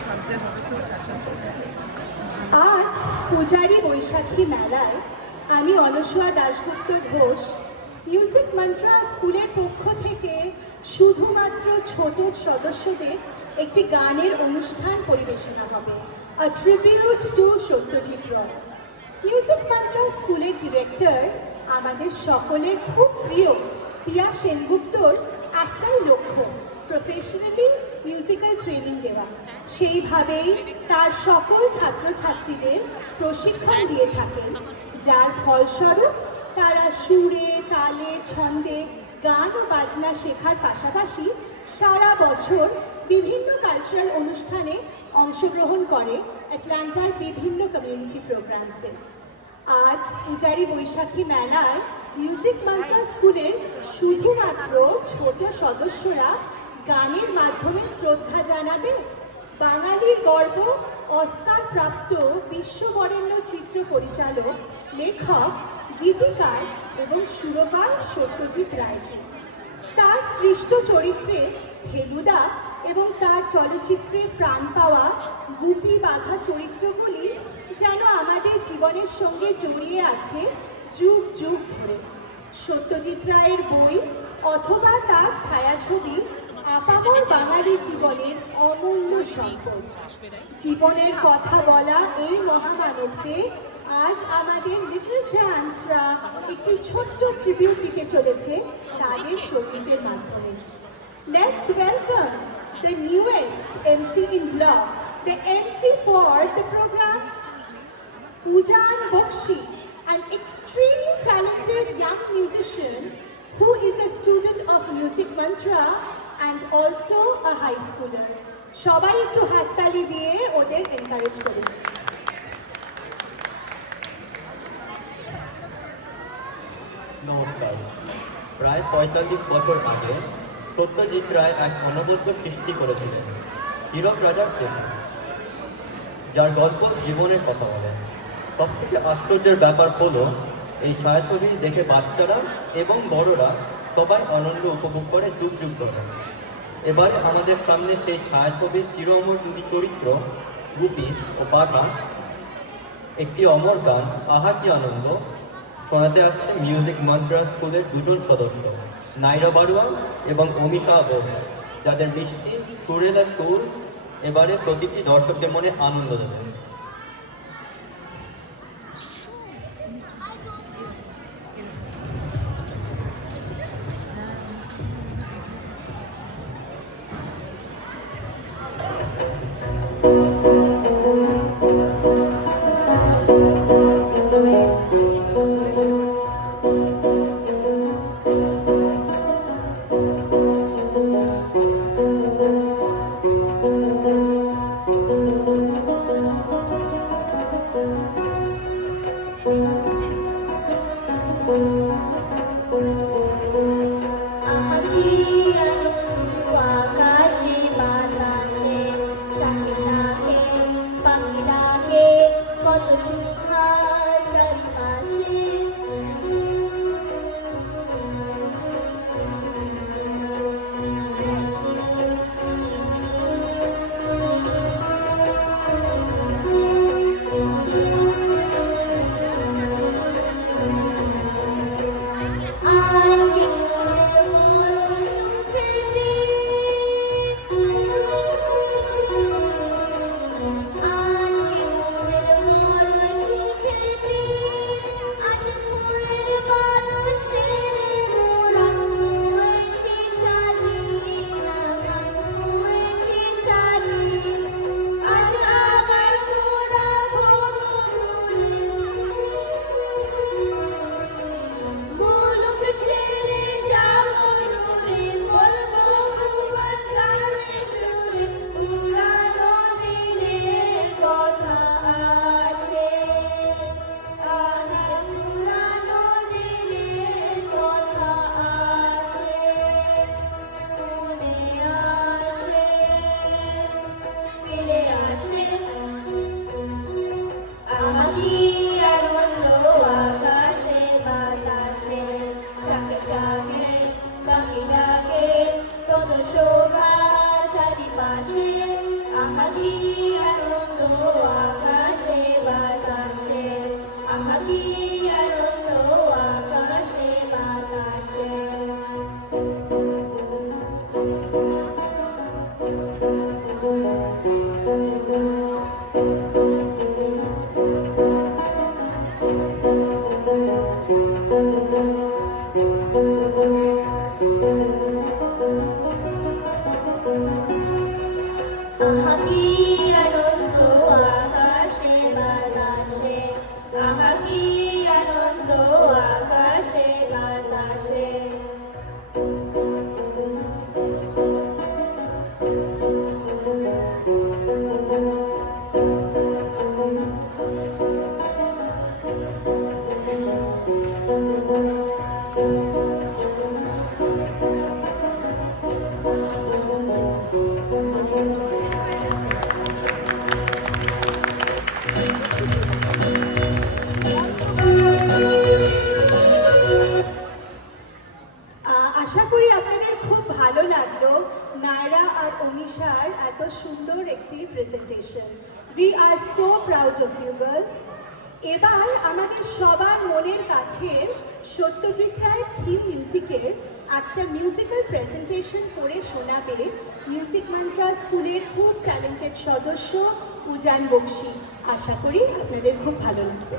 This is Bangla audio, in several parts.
সাজতে হবে তো। আজ পূজারী বৈশাখী মেলায় আমি অনসূয়া দাশগুপ্ত ঘোষ মিউজিক মন্ত্রা স্কুলের পক্ষ থেকে শুধুমাত্র ছোট সদস্যদের একটি গানের অনুষ্ঠান পরিবেশনা হবে, a tribute to Satyajit Ray. Music Mantra স্কুলের ডিরেক্টর আমাদের সকলের খুব প্রিয় পিয়া সেনগুপ্তর একটাই লক্ষ্য, প্রফেশনালি মিউজিক্যাল ট্রেনিং দেওয়া। সেইভাবেই তার সকল ছাত্রছাত্রীদের প্রশিক্ষণ দিয়ে থাকেন, যার ফলস্বরূপ তারা সুরে, তালে, ছন্দে গান ও বাজনা শেখার পাশাপাশি সারা বছর বিভিন্ন কালচারাল অনুষ্ঠানে অংশগ্রহণ করে অ্যাটলান্টার বিভিন্ন কমিউনিটি প্রোগ্রামসে। আজ পূজারী বৈশাখী মেলায় মিউজিক মন্ত্রা স্কুলের শুধুমাত্র ছোট সদস্যরা গানের মাধ্যমে শ্রদ্ধা জানাবে বাঙালির গর্ব, অস্কার প্রাপ্ত বিশ্ববরেণ্য চিত্র পরিচালক, লেখক, গীতিকার এবং সুরকার সত্যজিৎ রায়কে। তার সৃষ্ট চরিত্রে ফেলুদা এবং তার চলচ্চিত্রে প্রাণ পাওয়া গুপি বাঘা চরিত্রগুলি যেন আমাদের জীবনের সঙ্গে জড়িয়ে আছে যুগ যুগ ধরে। সত্যজিৎ রায়ের বই অথবা তার ছায়াছবি আপামর বাঙালি জীবনের অমূল্য সম্পদ। জীবনের কথা বলা এই মহামানবকে আজ আমাদের লিটল চ্যাম্পসরা একটি ছোট্ট ট্রিবিউট দিতে চলেছে তাদের সঙ্গীতের মাধ্যমে। Let's welcome the newest MC in block, the MC for the program, Poojan Bakshi, an extremely talented young musician who is a student of Music Mantra and also a high schooler. সবাই একটু হাততালি দিয়ে ওদের এনকারেজ করুন। নমস্কার। প্রায় ৪৫ বছর আগে সত্যজিৎ রায় এক অনবদ্য সৃষ্টি করেছিলেন, হীরক রাজার দেশে, যার গল্প জীবনের কথা বলে। সবথেকে আশ্চর্যের ব্যাপার হলো এই ছায়াছবি দেখে বাচ্চারা এবং বড়রা সবাই আনন্দ উপভোগ করে যুগ যুগ ধরে। এবারে আমাদের সামনে সেই ছায়াছবির চির অমর দুটি চরিত্র, গুপি ও বাঘা, একটি অমর গান আহা কি আনন্দ শোনাতে আসছে মিউজিক মন্ত্রা স্কুলের দুজন সদস্য, নাইরা বাড়ুয়া এবং অমিশা বোস, যাদের মিষ্টি সুরেলা সুর এবারে প্রতিটি দর্শকদের মনে আনন্দ দেবে। আহা কি আনন্দ আকাশে বাতাসে, আহা কি আনন্দ আকাশে বাতাসে। আশা করি আপনাদের খুব ভালো লাগলো নায়রা আর অনিশার এত সুন্দর একটি presentation. We are so proud of you girls. এবার আমাদের সবার মনের কাছের সত্যজিৎ রায়ের থিম মিউজিকের একটা মিউজিক্যাল প্রেজেন্টেশন করে শোনাবে মিউজিক মন্ত্রা স্কুলের খুব ট্যালেন্টেড সদস্য উজান বক্সি। আশা করি আপনাদের খুব ভালো লাগবে।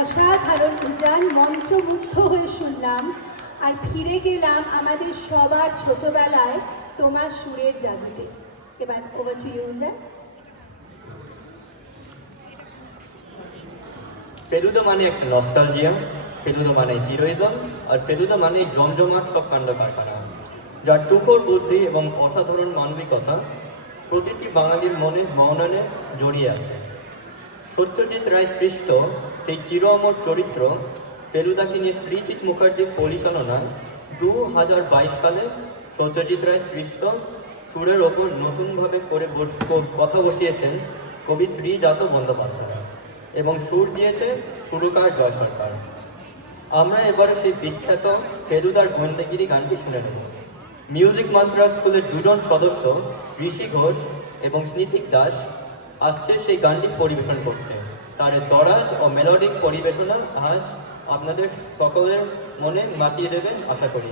অসাধারণ উজান, মন্ত্রমুগ্ধ হয়ে শুনলাম আর ফিরে গেলাম আমাদের সবার ছোটবেলায় তোমার সুরের জাদুতে। এবার ওভার টু ইউ উজান। ফেলুদা মানে একটা নস্টালজিয়া, ফেলুদা মানে হিরোইজম, আর ফেলুদা মানে জমজমাট সব কাণ্ড কারখানা, যার তুখর বুদ্ধি এবং অসাধারণ মানবিকতা প্রতিটি বাঙালির মনে মননে জড়িয়ে আছে। সত্যজিৎ রায় সৃষ্ট সেই চির অমর চরিত্র ফেলুদাকে নিয়ে শ্রীজিৎ মুখার্জির পরিচালনায় 2022 সালে সত্যজিৎ রায় সৃষ্ট সুরের ওপর নতুনভাবে করে কথা বসিয়েছেন কবি শ্রীজাত বন্দ্যোপাধ্যায় এবং সুর দিয়েছে সুরকার জয় সরকার। আমরা এবারে সেই বিখ্যাত ফেলুদার গোয়েন্দাগিরি গানটি শুনে নেব। মিউজিক মন্ত্রা স্কুলের দুজন সদস্য ঋষি ঘোষ এবং স্নিতিক দাস আসছে সেই গানটি পরিবেশন করতে। তার দরাজ ও মেলোডিক পরিবেশনা আজ আপনাদের সকলের মনে মাতিয়ে দেবেন আশা করি।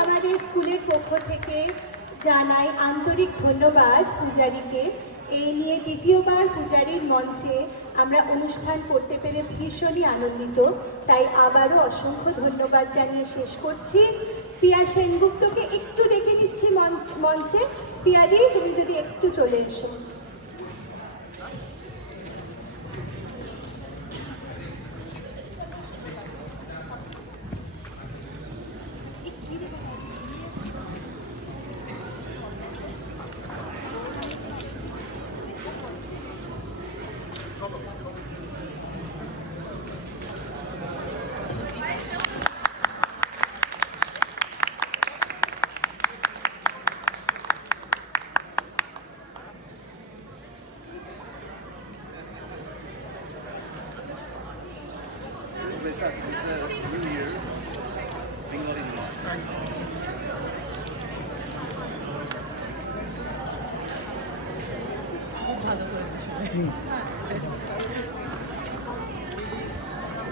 আমাদের স্কুলের পক্ষ থেকে জানাই আন্তরিক ধন্যবাদ পূজারীকে। এই নিয়ে দ্বিতীয়বার পূজারীর মঞ্চে আমরা অনুষ্ঠান করতে পেরে ভীষণই আনন্দিত। তাই আবারও অসংখ্য ধন্যবাদ জানিয়ে শেষ করছি। পিয়া সেনগুপ্তকে একটু ডেকে নিচ্ছি মঞ্চে। পিয়াদি, তুমি যদি একটু চলে এসো। New Year, খুব ভালো করেছে সবাই।